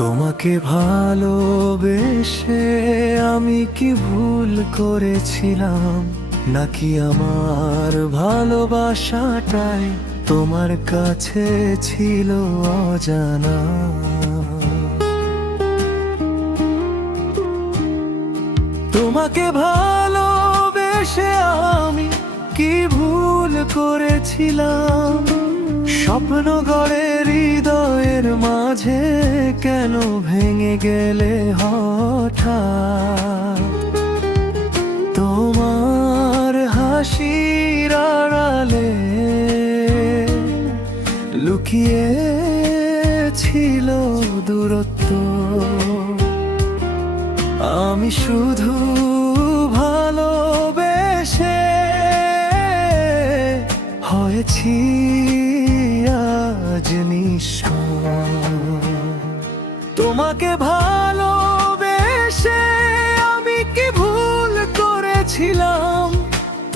তোমাকে ভালোবেসে আমি কি ভুল করেছিলাম, নাকি আমার ভালোবাসাটাই তোমার কাছে ছিল অজানা? তোমাকে ভালোবেসে আমি কি ভুল করেছিলাম, স্বপ্ন গড়ে হৃদয়ের মাঝে কেন ভেঙে গেলে হঠাৎ? তোমার হাসির আড়ালে লুকিয়ে ছিল দূরত্ব। আমি শুধু ভালোবেসে হয়েছি আজ নিঃস্ব। তোমাকে ভালোবেসে আমি কি ভুল করেছিলাম,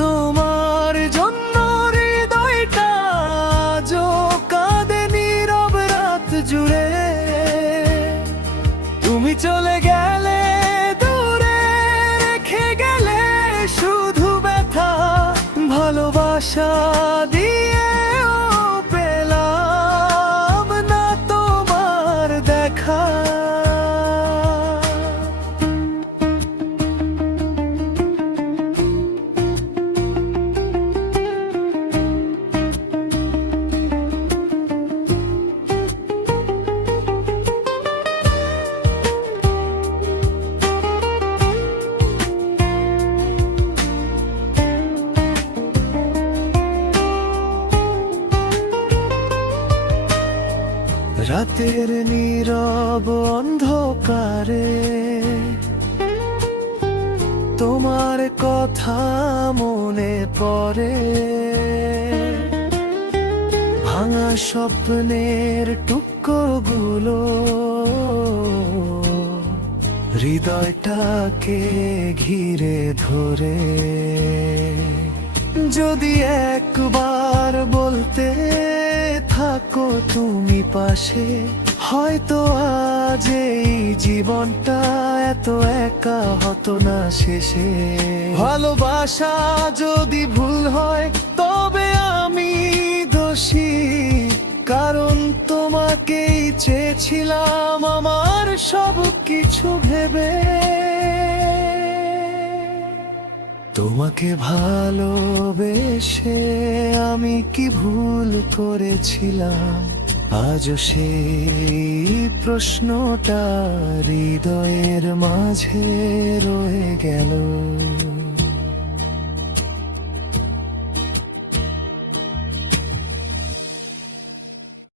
তোমার জন্য হৃদয়টা আজও কাঁদে নীরব রাত জুড়ে। তুমি চলে গেলে দূরে, রেখে গেলে শুধু ব্যথা। ভালোবাসা দিয়েও পেলাম না তোমার দেখা। রাতের নীরব অন্ধকারে তোমার কথা মনে পড়ে। ভাঙা স্বপ্নের টুকরোগুলো হৃদয়টাকে ঘিরে ধরে। যদি একবার বলতে থাকো তুমি পাশে, হয়তো আজ এই জীবনটা এত একা হতো না শেষে। ভালোবাসা যদি ভুল হয় তবে আমি দোষী, কারণ তোমাকেই চেয়েছিলাম আমার সব কিছু ভেবে। তোমাকে ভালোবেসে আমি কি ভুল করেছিলাম, আজও সেই প্রশ্নটা হৃদয়ের মাঝে রয়ে গেল।